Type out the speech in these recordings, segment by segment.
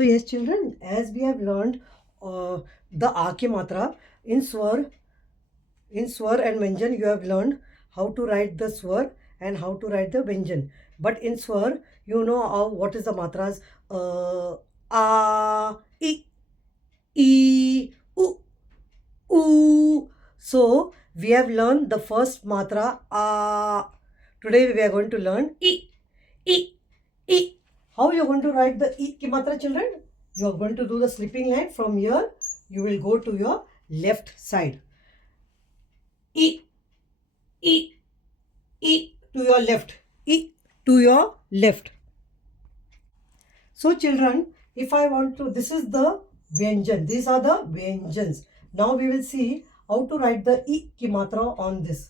So yes, children, as we have learned the A ki matra in swar and Vyanjan, you have learned how to write the swar and how to write the Vyanjan. But in swar, you know what is the matras? A, I, U. So we have learned the first matra A. Today we are going to learn I. How you are going to write the I ki matra, children? You are going to do the slipping line from here. You will go to your left side. I to your left. I to your left. So children, if I want to, this is the Vyanjan. These are the Vyanjans. Now we will see how to write the I ki matra on this.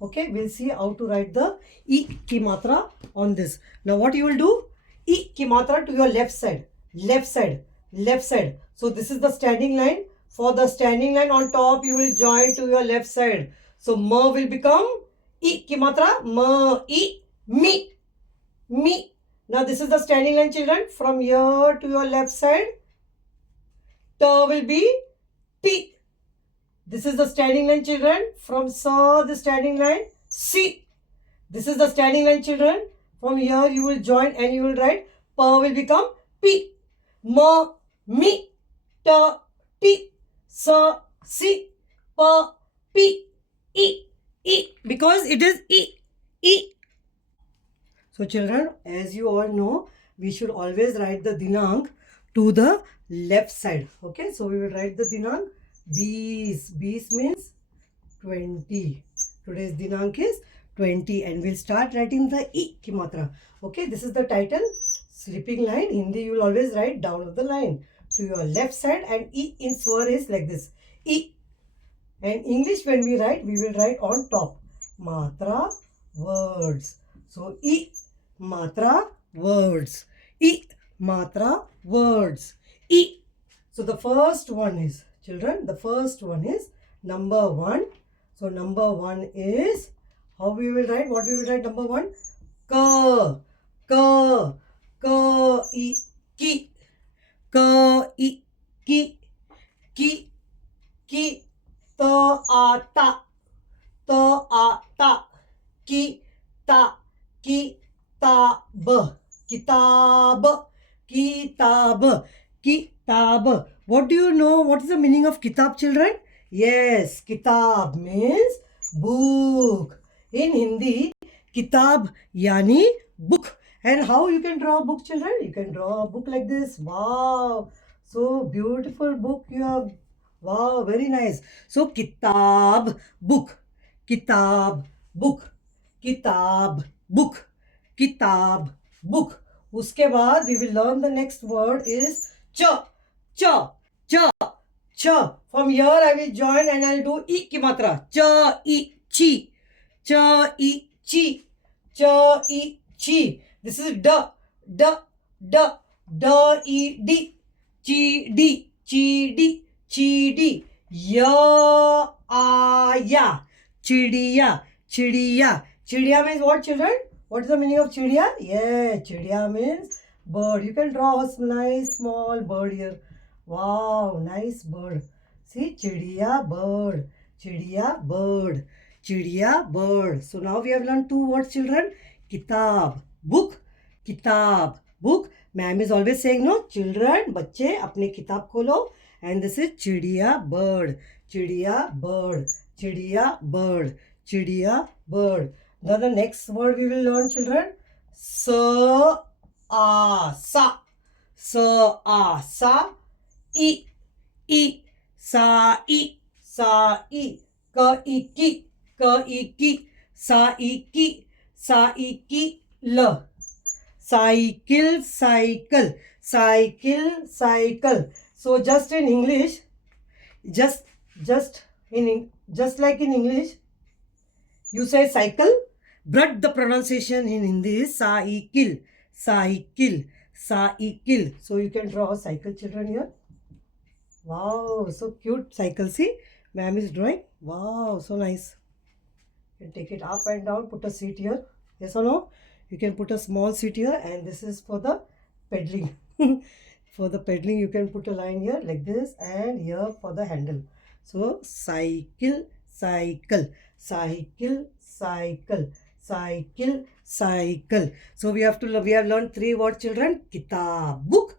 Okay, we'll see how to write the I ki matra on this. Now what you will do? I ki matra to your left side. Left side. Left side. So this is the standing line. For the standing line on top, you will join to your left side. So ma will become I ki matra. Ma, I, mi. Mi. Now this is the standing line, children. From here to your left side, ta will be T. This is the standing line, children. From sa, the standing line, C. This is the standing line, children. From here you will join and you will write pa will become P. Ma, mi, ta, T, sa, C, pa, P, I. Because it is I. So children, as you all know, we should always write the dinank to the left side. Okay, so we will write the dinank. Bees means 20. Today's dinank is 20 and we'll start writing the I ki matra. Okay, this is the title. Slipping line. Hindi you will always write down of the line to your left side, and I in swar is like this. I. And English when we write, we will write on top. Matra words. So I matra words. I matra words. I. So the first one is, children, the first one is number 1. So number 1 is, how we will write? What we will write number 1? Ka, I, ki. Ka, I, ki. Ta, a, ta. Ki, ta. Kitab. What do you know? What is the meaning of kitab, children? Yes, kitab means book. In Hindi, kitab yani book. And how you can draw a book, children? You can draw a book like this. Wow, so beautiful book you have. Wow, very nice. So kitab, book. Kitab, book. Kitab, book. Kitab, book. उसके बाद we will learn the next word is cha. From here I will join and I'll do I ki matra. Cha, I, chi. Cha, I, chi. Cha, I, chi. This is da, I, di. Chi, di. Ya, ya. Chidiya means what, children? What is the meaning of chidiya? Yeah, chidiya means bird. You can draw a nice small bird here. Wow, nice bird. See, chidiya bird. So now we have learned 2 words, children. Kitab, book. Kitab, book. Ma'am is always saying, no, children, बच्चे अपने किताब खोलो. And this is chidiya bird. Now the next word we will learn, children. Sa, sa. I. Sa, I. Ka, I, ki. Sa, I, ki. L. Cycle. So just in English, just like in English, you say cycle, but the pronunciation in Hindi is cycle. So you can draw a cycle, children, here. Wow, so cute cycle. See, ma'am is drawing. Wow, so nice. You can take it up and down, put a seat here. Yes or no? You can put a small seat here, and this is for the pedaling. For the pedaling, you can put a line here like this, and here for the handle. So cycle, cycle, cycle, cycle, cycle, cycle. So we have learned 3 words, children. Kitab, book,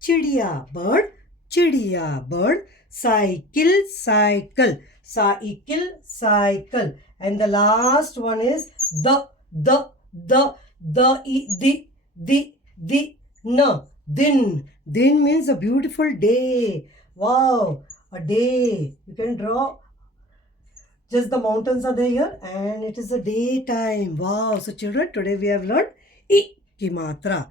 chidiya bird, cycle, cycle, cycle, cycle, and the last one is the no, din means a beautiful day. Wow, a day. You can draw, just the mountains are there here, and it is a daytime. Wow. So children, today we have learned I ki matra.